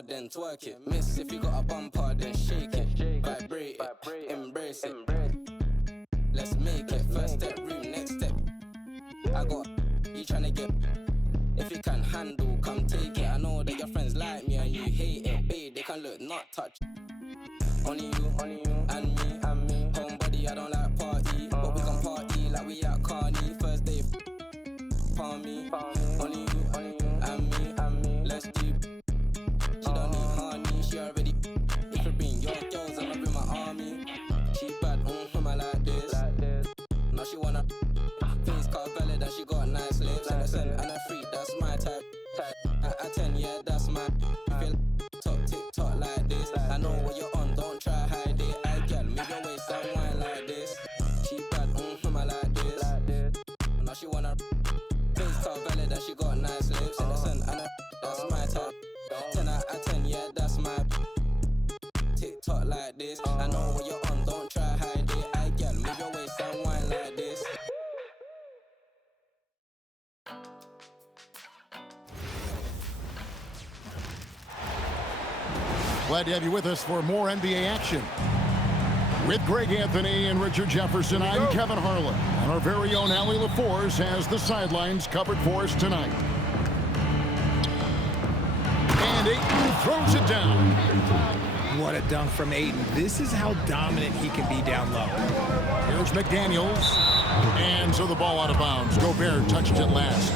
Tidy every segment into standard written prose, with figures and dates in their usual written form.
hard, then twerk it. Miss if you got a bumper, then shake it. Vibrate it, embrace it. Let's make it. First step, room, next step. I got you tryna get. If you can handle, come take it. I know that your friends like me and you hate it. Babe, they can look, not touch. Only you, and me. Homebody, I don't like party, but we can party like we at Carney. First day, palm me. Only you, and me. Let's do. She don't need honey, she already. If you bring your girls, I'ma bring my army. She bad, I like this. Now she wanna face car valid and she got nice lips. And a freak, that's my type. At 10, yeah, that's my. Feel talk TikTok like this. I know what you're on, don't try hide it. I get move your waist and wine like this. She bad, I like this. Now she wanna face car valid and she got nice lips. And that's my type. 10 out of 10, yeah, that's my. TikTok like this. I know what you're on, don't try hide it. I get move your waist and wine like this. Glad to have you with us for more NBA action. With Greg Anthony and Richard Jefferson, I'm Kevin Harlan. And our very own Allie LaForce has the sidelines covered for us tonight. And Ayton throws it down. What a dunk from Ayton. This is how dominant he can be down low. Here's McDaniels. And so the ball out of bounds. Gobert touched it last.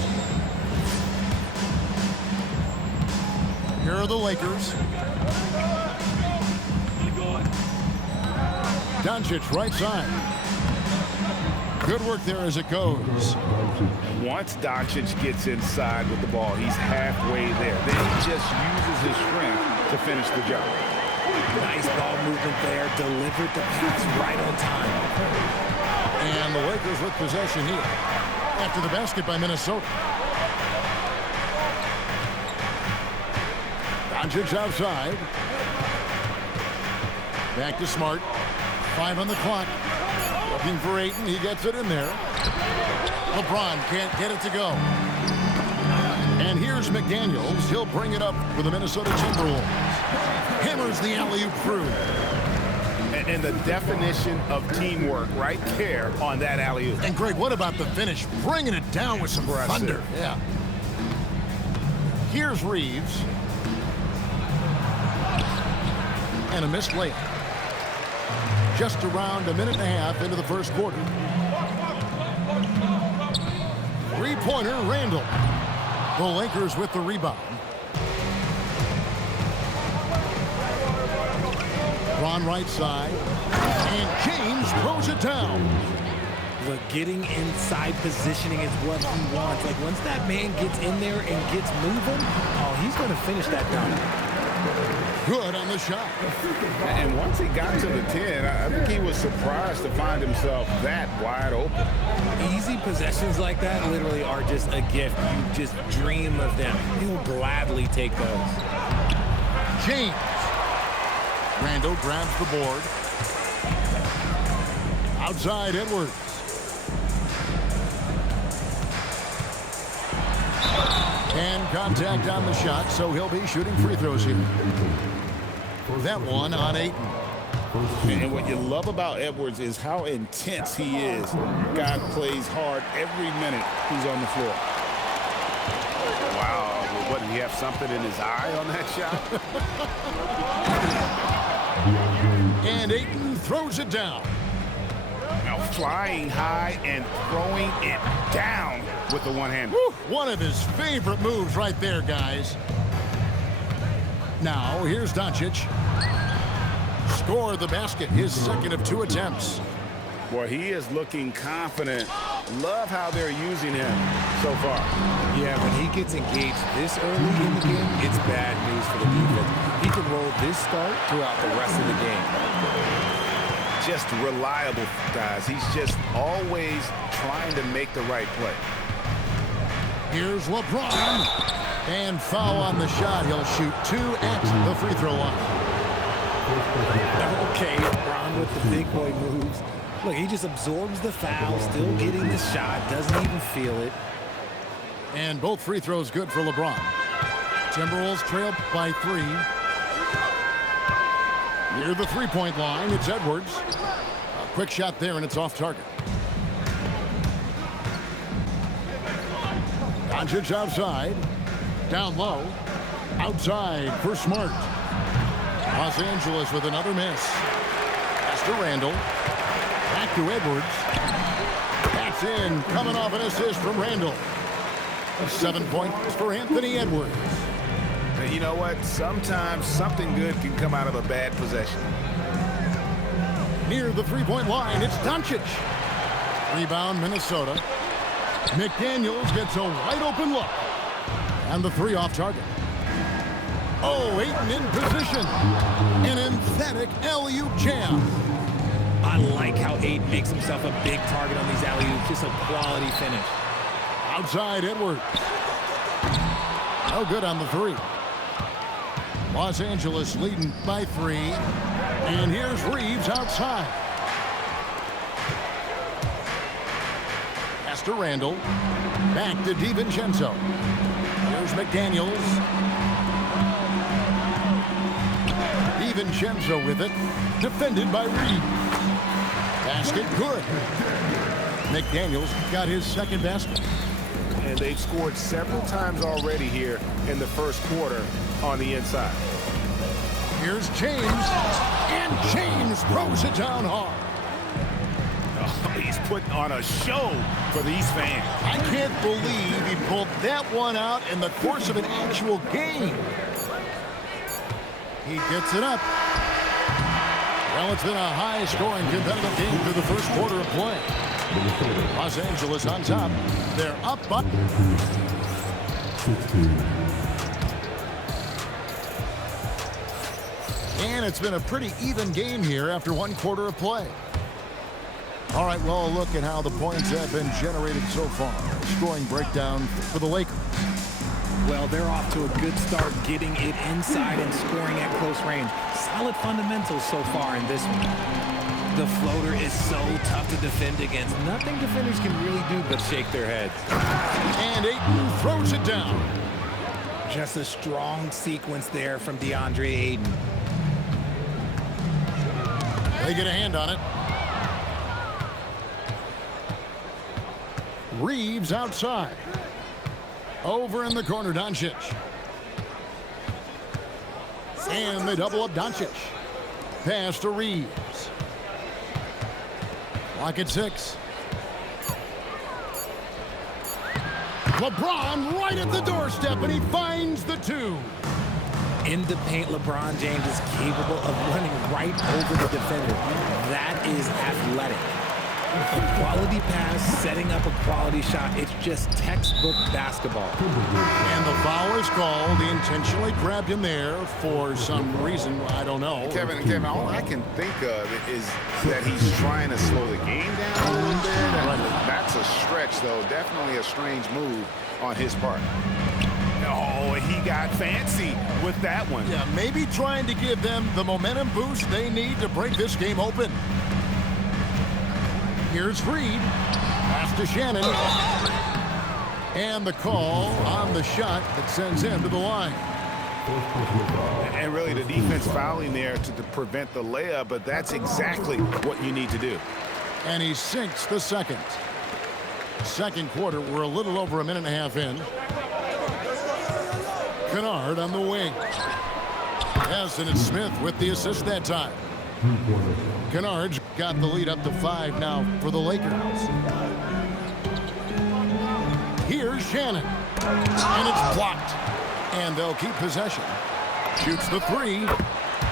Here are the Lakers. Doncic right side. Good work there as it goes. Once Doncic gets inside with the ball, he's halfway there. Then he just uses his strength to finish the job. Nice ball movement there. Delivered the pass right on time. And the Lakers with possession here. After the basket by Minnesota. Doncic outside. Back to Smart. 5 on the clock. Looking for Ayton. He gets it in there. LeBron can't get it to go. And here's McDaniels. He'll bring it up for the Minnesota Timberwolves. Hammers the alley-oop through. And the definition of teamwork right there on that alley-oop. And Greg, what about the finish? Bringing it down with some thunder. Yeah. Here's Reeves. And a missed layup. Just around a minute and a half into the first quarter. Three-pointer, Randall. The Lakers with the rebound. Ron right side. And James throws it down. Look, getting inside positioning is what he wants. Like, once that man gets in there and gets moving, oh, he's going to finish that dunk. Good on the shot. And once he got to the 10, I think he was surprised to find himself that wide open. Easy possessions like that literally are just a gift. You just dream of them. He'll gladly take those. James. Randall grabs the board. Outside Edwards. And contact on the shot, so he'll be shooting free throws here. That one on Ayton. And what you love about Edwards is how intense he is. God plays hard every minute he's on the floor. Wow, well, what, did he have something in his eye on that shot? And Ayton throws it down. Now flying high and throwing it down with the one-hander. One of his favorite moves right there, guys. Now, here's Doncic. Score the basket, his second of 2 attempts. Boy, he is looking confident. Love how they're using him so far. Yeah, when he gets engaged this early in the game, it's bad news for the defense. He can roll this start throughout the rest of the game. Just reliable, guys. He's just always trying to make the right play. Here's LeBron. And foul on the shot. He'll shoot 2 at the free throw line. Okay, LeBron with the big boy moves. Look, he just absorbs the foul, still getting the shot, doesn't even feel it. And both free throws good for LeBron. Timberwolves trail by 3. Near the three-point line, it's Edwards. A quick shot there, and it's off target. Doncic outside. Down low. Outside for Smart. Los Angeles with another miss. Pass to Randall. Back to Edwards. That's in. Coming off an assist from Randall. 7 points for Anthony Edwards. And you know what? Sometimes something good can come out of a bad possession. Near the three-point line, it's Doncic. Rebound, Minnesota. McDaniels gets a wide-open look. And the three off target. Oh, Ayton in position. An emphatic alley-oop jam. I like how Ayton makes himself a big target on these alley-oops. Just a quality finish. Outside Edwards. No good on the three. Los Angeles leading by 3. And here's Reeves outside. Pass to Randall. Back to DiVincenzo. Here's McDaniels. DiVincenzo with it. Defended by Reeves. Basket good. McDaniels got his second basket. And they've scored several times already here in the first quarter on the inside. Here's James. And James throws it down hard. Oh, he's putting on a show for these fans. I can't believe he pulled that one out in the course of an actual game. He gets it up. Well, it's been a high-scoring competitive game through the first quarter of play. Los Angeles on top. They're up by... And it's been a pretty even game here after one quarter of play. All right, well, a look at how the points have been generated so far. Scoring breakdown for the Lakers. Well, they're off to a good start getting it inside and scoring at close range. Solid fundamentals so far in this one. The floater is so tough to defend against. Nothing defenders can really do but shake their heads. And Ayton throws it down. Just a strong sequence there from DeAndre Ayton. They get a hand on it. Reeves outside. Over in the corner, Doncic. And they double up Doncic. Pass to Reeves. Clock at 6. LeBron right at the doorstep, and he finds the 2. In the paint, LeBron James is capable of running right over the defender. That is athletic. A quality pass, setting up a quality shot. It's just textbook basketball. And the foul is called. He intentionally grabbed him there for some reason. I don't know. Kevin, all I can think of is that he's trying to slow the game down a little bit. That's a stretch, though. Definitely a strange move on his part. Oh, he got fancy with that one. Yeah, maybe trying to give them the momentum boost they need to break this game open. Here's Reed. Pass to Shannon. And the call on the shot that sends him to the line. And really the defense fouling there to prevent the layup, but that's exactly what you need to do. And he sinks the second. Second quarter, we're a little over a minute and a half in. Kennard on the wing. Yes, and it's Smith with the assist that time. Kennard's got the lead up to 5 now for the Lakers. Here's Shannon. And it's blocked. And they'll keep possession. Shoots the 3.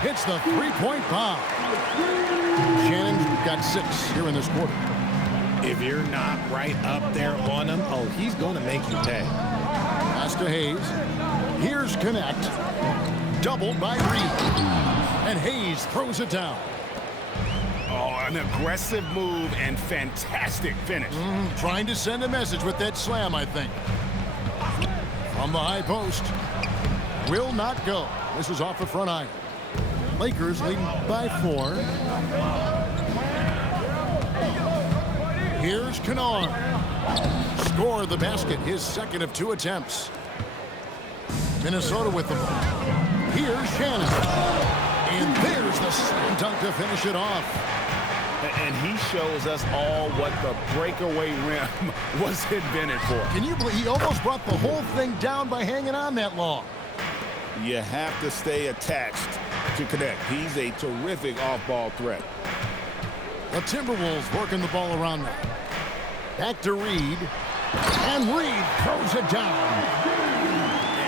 Hits the three-point bomb. Shannon's got 6 here in this quarter. If you're not right up there on him, oh, he's going to make you pay. Pass to Hayes. Here's Connect. Doubled by Reed. And Hayes throws it down. Oh, an aggressive move and fantastic finish. Trying to send a message with that slam, I think. From the high post. Will not go. This is off the front iron. Lakers leading by 4. Here's Kennard. Score the basket, his second of 2 attempts. Minnesota with the ball. Here's Shannon. And there's the slam dunk to finish it off. And he shows us all what the breakaway rim was invented for. Can you believe he almost brought the whole thing down by hanging on that long? You have to stay attached to connect. He's a terrific off-ball threat. The Timberwolves working the ball around now. Back to Reed. And Reed throws it down.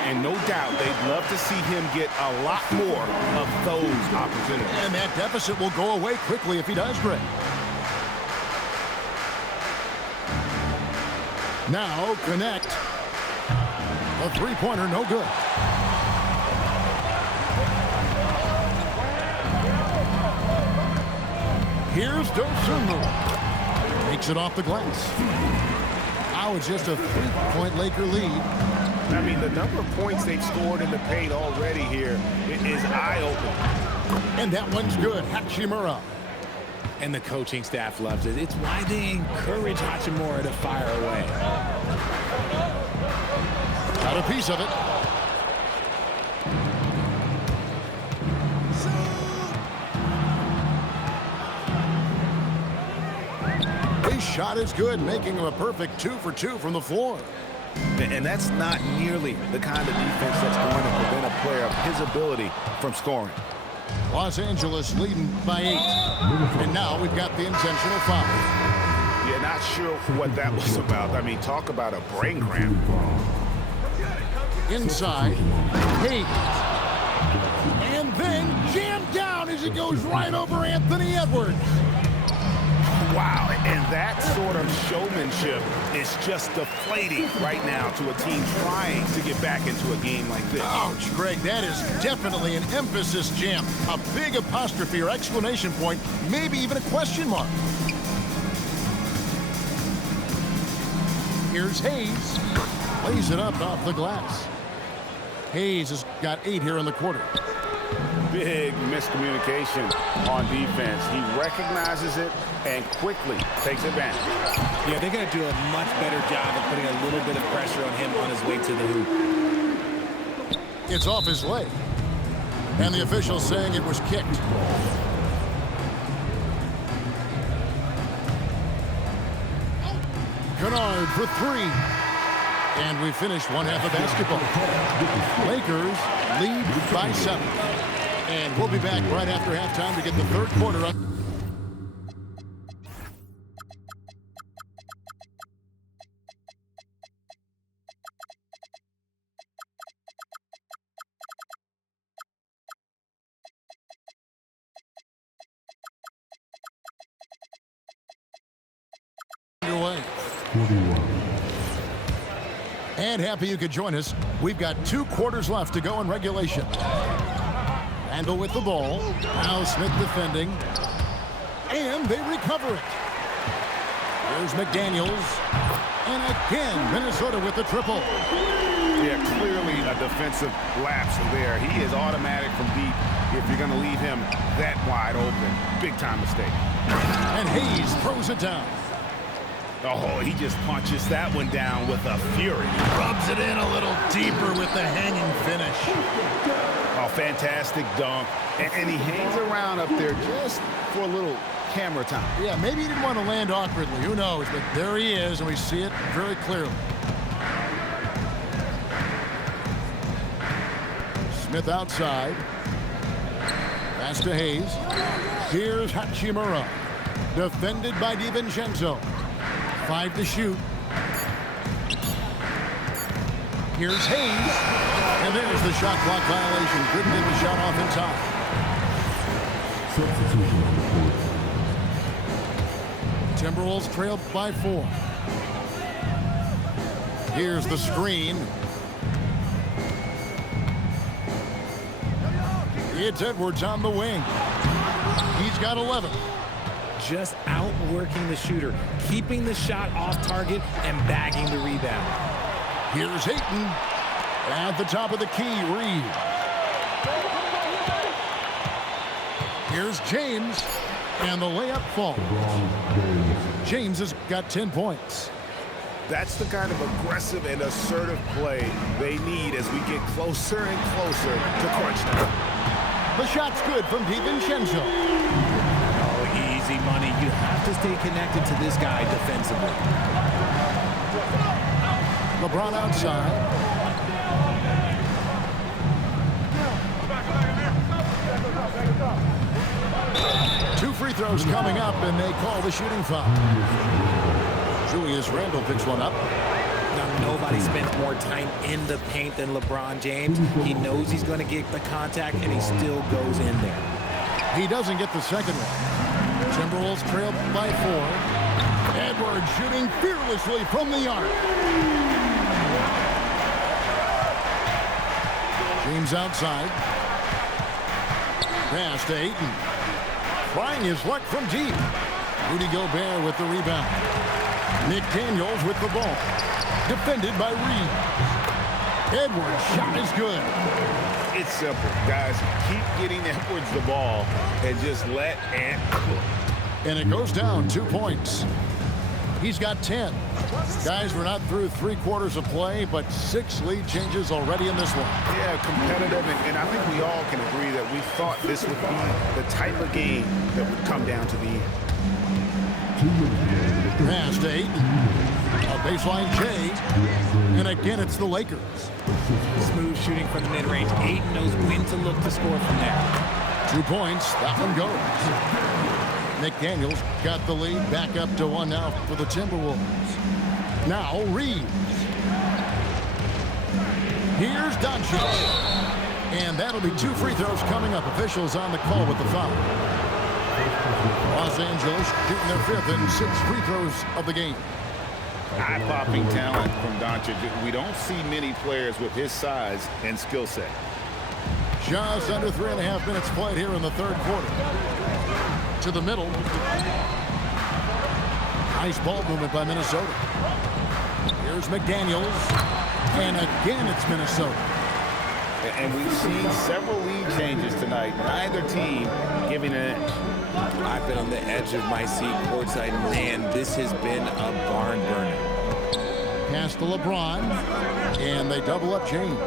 And no doubt they'd love to see him get a lot more of those opportunities. And that deficit will go away quickly if he does, Greg. Now connect. A three-pointer, no good. Here's Dosunmu. Makes it off the glass. Now it's just a three-point Laker lead. I mean, the number of points they've scored in the paint already here is eye-opening. And that one's good. Hachimura. And the coaching staff loves it. It's why they encourage Hachimura to fire away. Got a piece of it. His shot is good, making him a perfect 2 for 2 from the floor. And that's not nearly the kind of defense that's going to prevent a player of his ability from scoring. Los Angeles leading by 8. And now we've got the intentional foul. Yeah, not sure what that was about. I mean, talk about a brain cramp. Inside, Hayes. And then jammed down as it goes right over Anthony Edwards. Wow, and that sort of showmanship is just deflating right now to a team trying to get back into a game like this. Ouch, Greg, that is definitely an emphasis jam. A big apostrophe or exclamation point, maybe even a question mark. Here's Hayes. Lays it up off the glass. Hayes has got 8 here in the quarter. Big miscommunication on defense. He recognizes it and quickly takes advantage. Yeah, they're going to do a much better job of putting a little bit of pressure on him on his way to the hoop. It's off his leg. And the official saying it was kicked. Kennard for 3. And we finished one half of basketball. Lakers lead by 7. And we'll be back right after halftime to get the third quarter up. Underway. And happy you could join us. We've got 2 quarters left to go in regulation. Randall with the ball. Now Smith defending. And they recover it. Here's McDaniels. And again, Minnesota with the triple. Yeah, clearly a defensive lapse there. He is automatic from deep if you're going to leave him that wide open. Big time mistake. And Hayes throws it down. Oh, he just punches that one down with a fury. Rubs it in a little deeper with the hanging finish. Oh, fantastic dunk. And he hangs around up there just for a little camera time. Yeah, maybe he didn't want to land awkwardly. Who knows? But there he is, and we see it very clearly. Smith outside. Pass to Hayes. Here's Hachimura. Defended by DiVincenzo. 5 to shoot. Here's Hayes. And there's the shot clock violation. Couldn't get the shot off in time. Timberwolves trail by 4. Here's the screen. It's Edwards on the wing. He's got 11. Just outworking the shooter, keeping the shot off target and bagging the rebound. Here's Ayton. At the top of the key, Reed. Here's James. And the layup falls. James has got 10 points. That's the kind of aggressive and assertive play they need as we get closer and closer to crunch time. The shot's good from DiVincenzo. Oh, easy money. You have to stay connected to this guy defensively. LeBron outside. Two free throws coming up, and they call the shooting foul. Julius Randle picks one up. Now, nobody spends more time in the paint than LeBron James. He knows he's going to get the contact, and he still goes in there. He doesn't get the second one. Timberwolves trail by 4. Edwards shooting fearlessly from the arc. James outside. Pass to Ayton. Trying his luck from deep. Rudy Gobert with the rebound. Nick Daniels with the ball. Defended by Reeves. Edwards' shot is good. It's simple, guys. Keep getting Edwards the ball and just let Ant cook. And it goes down 2 points. He's got 10. Guys, we're not through 3/4 of play, but 6 lead changes already in this one. Yeah, competitive, and I think we all can agree that we thought this would be the type of game that would come down to the end. Pass to Ayton. A baseline J. And again, it's the Lakers. Smooth shooting from the mid-range. Ayton knows when to look to score from there. 2 points. That one goes. Nick Daniels got the lead back up to 1 now for the Timberwolves. Now Reeves. Here's Doncic. And that'll be 2 free throws coming up. Officials on the call with the foul. Los Angeles shooting their 5th and 6th free throws of the game. Eye-popping talent from Doncic. We don't see many players with his size and skill set. Just under 3.5 minutes played here in the 3rd quarter. To the middle. Nice ball movement by Minnesota. Here's McDaniels. And again, it's Minnesota. And we've seen several lead changes tonight. Neither team giving an inch. I've been on the edge of my seat courtside. Man, this has been a barn burner. Pass to LeBron. And they double up James.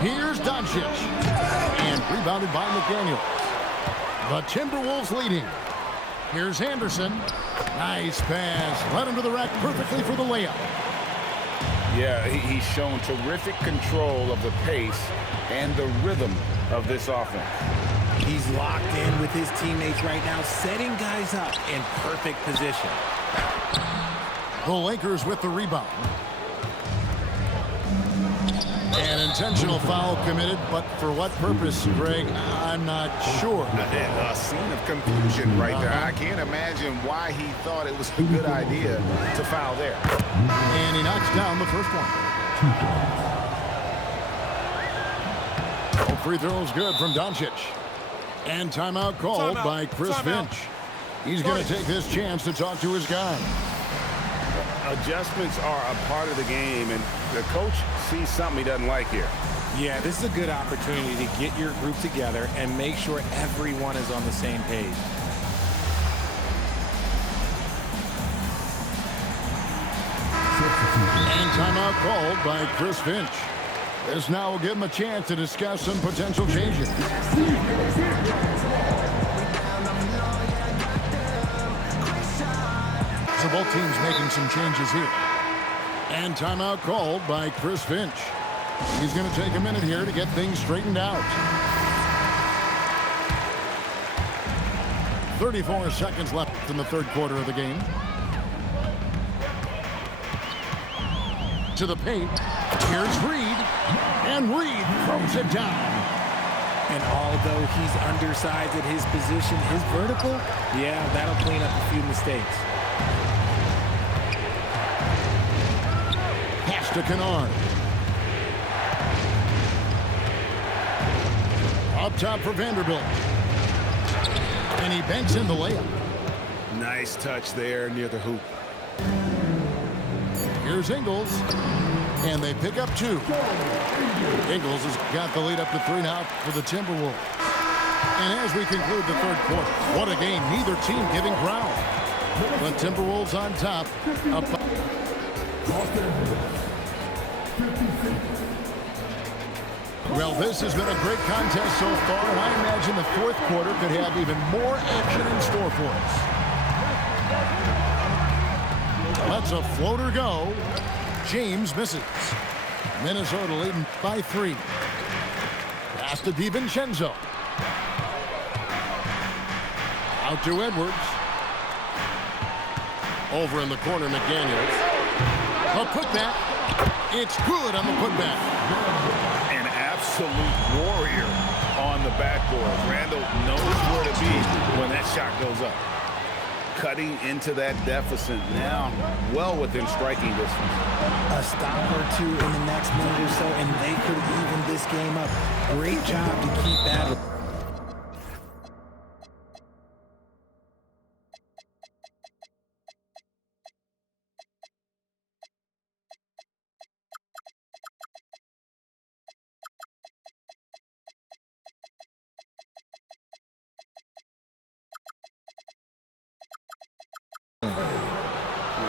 Here's Doncic. And rebounded by McDaniels. The Timberwolves leading. Here's Anderson. Nice pass. Led him to the rack perfectly for the layup. Yeah, he's shown terrific control of the pace and the rhythm of this offense. He's locked in with his teammates right now, setting guys up in perfect position. The Lakers with the rebound. An intentional foul committed, but for what purpose, Greg? I'm not sure. A scene of confusion right there. I can't imagine why he thought it was a good idea to foul there. And he knocks down the first one. Oh, free throw's good from Doncic. And timeout called by Chris Finch. He's going to take this chance to talk to his guy. Adjustments are a part of the game, and the coach sees something he doesn't like here. Yeah, this is a good opportunity to get your group together and make sure everyone is on the same page. And timeout called by Chris Finch. This now will give him a chance to discuss some potential changes. So both teams making some changes here. And timeout called by Chris Finch. He's going to take a minute here to get things straightened out. 34 seconds left in the 3rd quarter of the game. To the paint. Here's Reed. And Reed throws it down. And although he's undersized at his position, his vertical, yeah, that'll clean up a few mistakes. Pass to Kennard. Up top for Vanderbilt. And he banks in the layup. Nice touch there near the hoop. Here's Ingles. And they pick up 2. Ingles has got the lead up to 3 now for the Timberwolves. And as we conclude the 3rd quarter, what a game. Neither team giving ground. The Timberwolves on top. Well, this has been a great contest so far, and I imagine the fourth quarter could have even more action in store for us. Lets a floater go. James misses. Minnesota leading by 3. Pass to DiVincenzo. Out to Edwards. Over in the corner, McDaniels. A putback. It's good on the putback. An absolute warrior on the backboard. Randall knows where to be when that shot goes up. Cutting into that deficit now, well within striking distance. A stop or two in the next minute or so, and they could even this game up. Great job to keep that.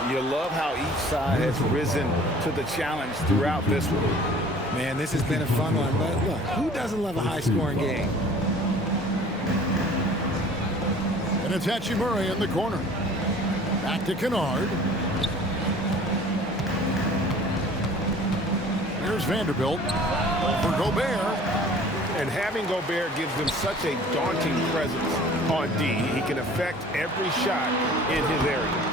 You love how each side has risen to the challenge throughout this one. Man, this has been a fun one, but look, who doesn't love a high-scoring game? And it's Hachimura in the corner. Back to Kennard. Here's Vanderbilt. For Gobert. And having Gobert gives them such a daunting presence on D. He can affect every shot in his area.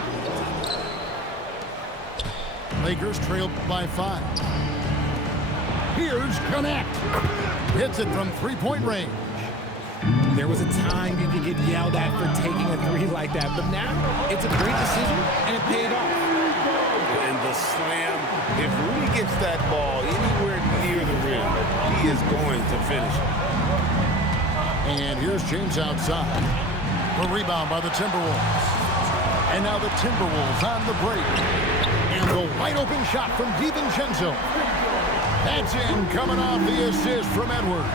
Lakers trail by 5. Here's Connect. Hits it from three-point range. There was a time you could get yelled at for taking a 3 like that, but now it's a great decision, and it paid off. And the slam, if Rudy gets that ball anywhere near the rim, he is going to finish it. And here's James outside. The rebound by the Timberwolves. And now the Timberwolves on the break. And the wide-open shot from DiVincenzo. That's in, coming off the assist from Edwards.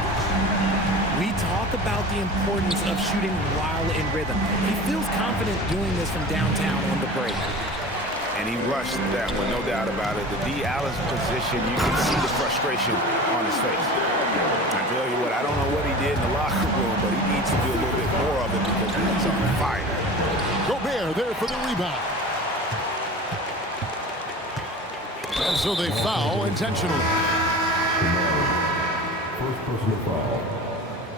We talk about the importance of shooting while in rhythm. He feels confident doing this from downtown on the break. And he rushed that one, no doubt about it. The D. Allen's position, you can see the frustration on his face. I tell you what, I don't know what he did in the locker room, but he needs to do a little bit more of it because he's on fire. Gobert there for the rebound. And so they foul intentionally. First personal foul.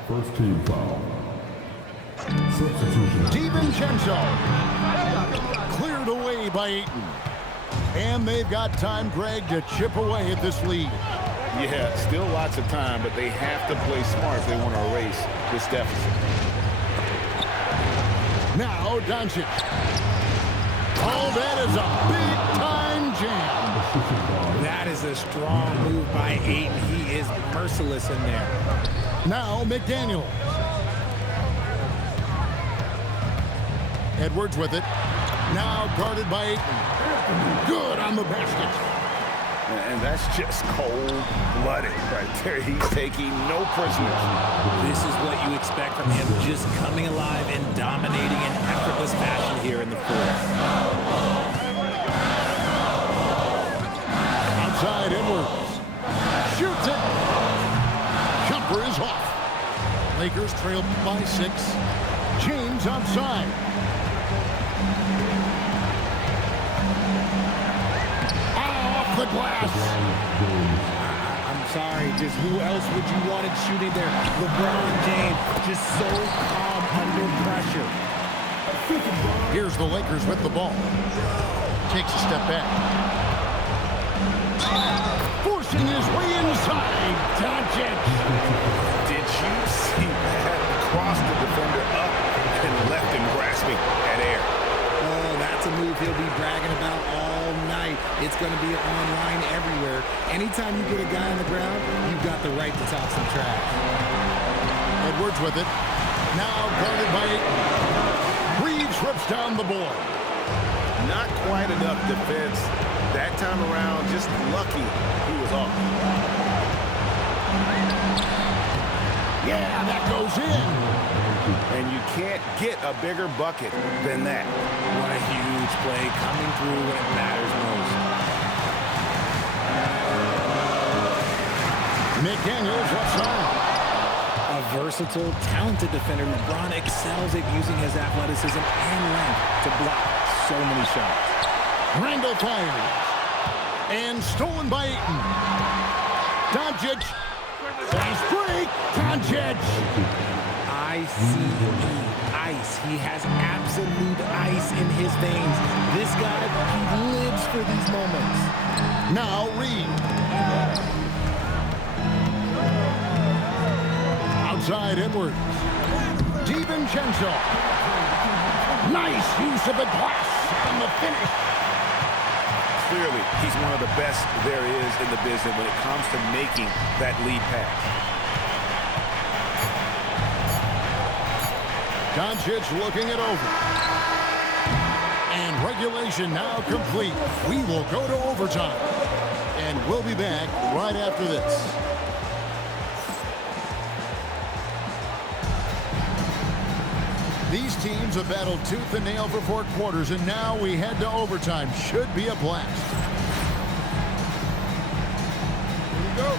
First team foul. Substitution. DiVincenzo. Cleared away by Ayton. And they've got time, Greg, to chip away at this lead. Yeah, still lots of time, but they have to play smart if they want to erase this deficit. Now Doncic. Oh, that is a big-time jam. That is a strong move by Ayton. He is merciless in there. Now McDaniels. Edwards with it. Now guarded by Ayton. Good on the basket. And that's just cold-blooded right there. He's taking no prisoners. This is what you expect from him, just coming alive and dominating in effortless fashion here in the fourth. Outside Edwards. Shoots it. Jumper is off. Lakers trail by 6. James outside. Off the glass. I'm sorry, just who else would you want it shooting there? LeBron James, just so calm under pressure. Here's the Lakers with the ball. Takes a step back. Forcing his way inside. Doncic. Did you see that? Crossed the defender up and left him grasping at air. Oh, that's a move he'll be bragging about all night. It's going to be online everywhere. Anytime you get a guy on the ground, you've got the right to talk some trash. Edwards with it. Now guarded by Ayton. Reeves rips down the board. Not quite enough defense. That time around, just lucky he was off. Yeah, that goes in. And you can't get a bigger bucket than that. What a huge play coming through when it matters most. McDaniels left side. A versatile, talented defender, LeBron excels at using his athleticism and length to block so many shots. Randall fires. And stolen by Ayton. Doncic. Fast break. Doncic. Ice. He has absolute ice in his veins. This guy, he lives for these moments. Now Reed. Outside Edwards. DiVincenzo. Nice use of the glass and the finish. Clearly, he's one of the best there is in the business when it comes to making that lead pass. Doncic looking it over. And regulation now complete. We will go to overtime. And we'll be back right after this. These teams have battled tooth and nail for 4 quarters, and now we head to overtime. Should be a blast. Here we go.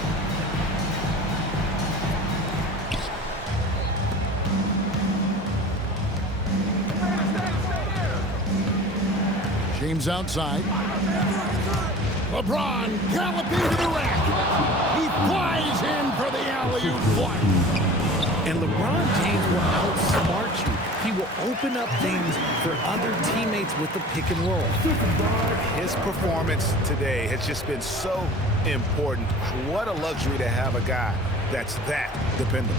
James outside. LeBron galloping to the rack. He flies in for the alley-oop flush. And LeBron James will outsmart you. He will open up things for other teammates with the pick and roll. His performance today has just been so important. What a luxury to have a guy that's that dependable.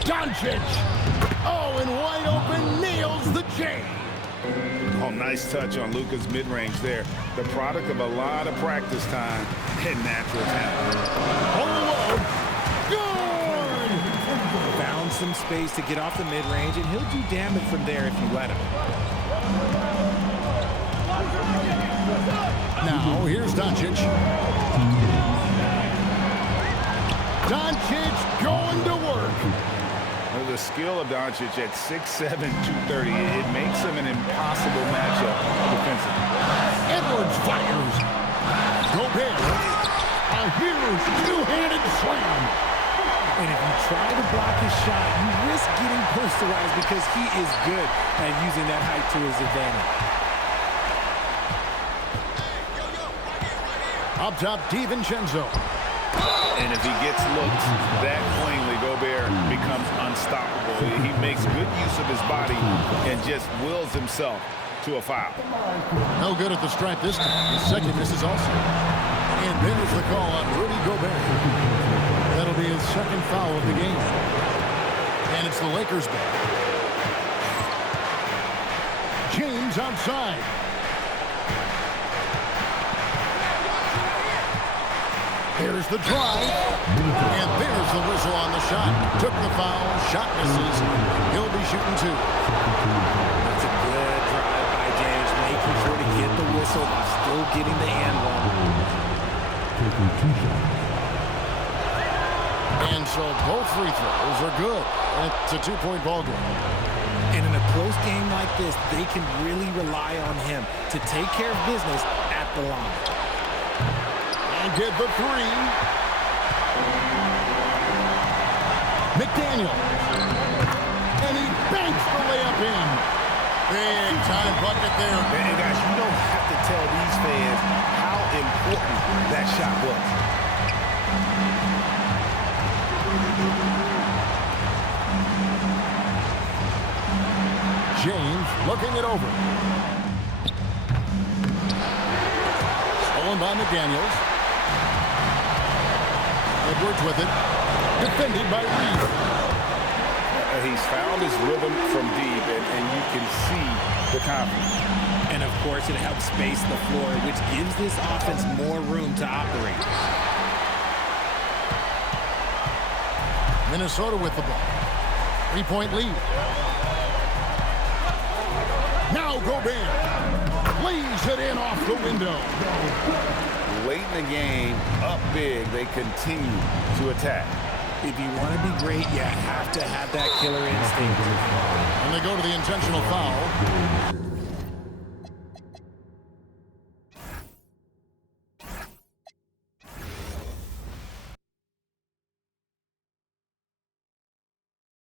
Doncic. Oh, and wide open, nails the J. Oh, nice touch on Luka's mid-range there. The product of a lot of practice time and natural talent. Oh, good! Found some space to get off the mid-range, and he'll do damage from there if you let him. Now, here's Doncic. Doncic going to work. The skill of Doncic at 6'7", 230, it makes him an impossible matchup defensively. Edwards fires. Gobert. A huge two-handed slam. And if you try to block his shot, you risk getting posterized because he is good at using that height to his advantage. Up top, DiVincenzo. And if he gets looked that cleanly, Gobert becomes unstoppable. He makes good use of his body and just wills himself to a foul. No good at the stripe this time. His second misses also. And there's the call on Rudy Gobert. That'll be his second foul of the game. And it's the Lakers' ball. James outside. There's the drive. And there's the whistle on the shot. Took the foul. Shot misses. He'll be shooting 2. That's a good drive by James, making sure to get the whistle while still getting the and one. And so both free throws are good. It's a 2-point ball game. And in a close game like this, they can really rely on him to take care of business at the line. And get the 3. McDaniel. And he banks the layup in. Big time bucket there. And guys, you don't have to tell these fans how important that shot was. James looking it over. Stolen by McDaniels. Edwards with it. Defended by Reed. He's found his rhythm from deep, and you can see the confidence. And, of course, it helps space the floor, which gives this offense more room to operate. Minnesota with the ball. 3-point lead. Now Gobert. Lays it in off the window. Late in the game, up big, they continue to attack. If you want to be great, you have to have that killer instinct. And they go to the intentional foul.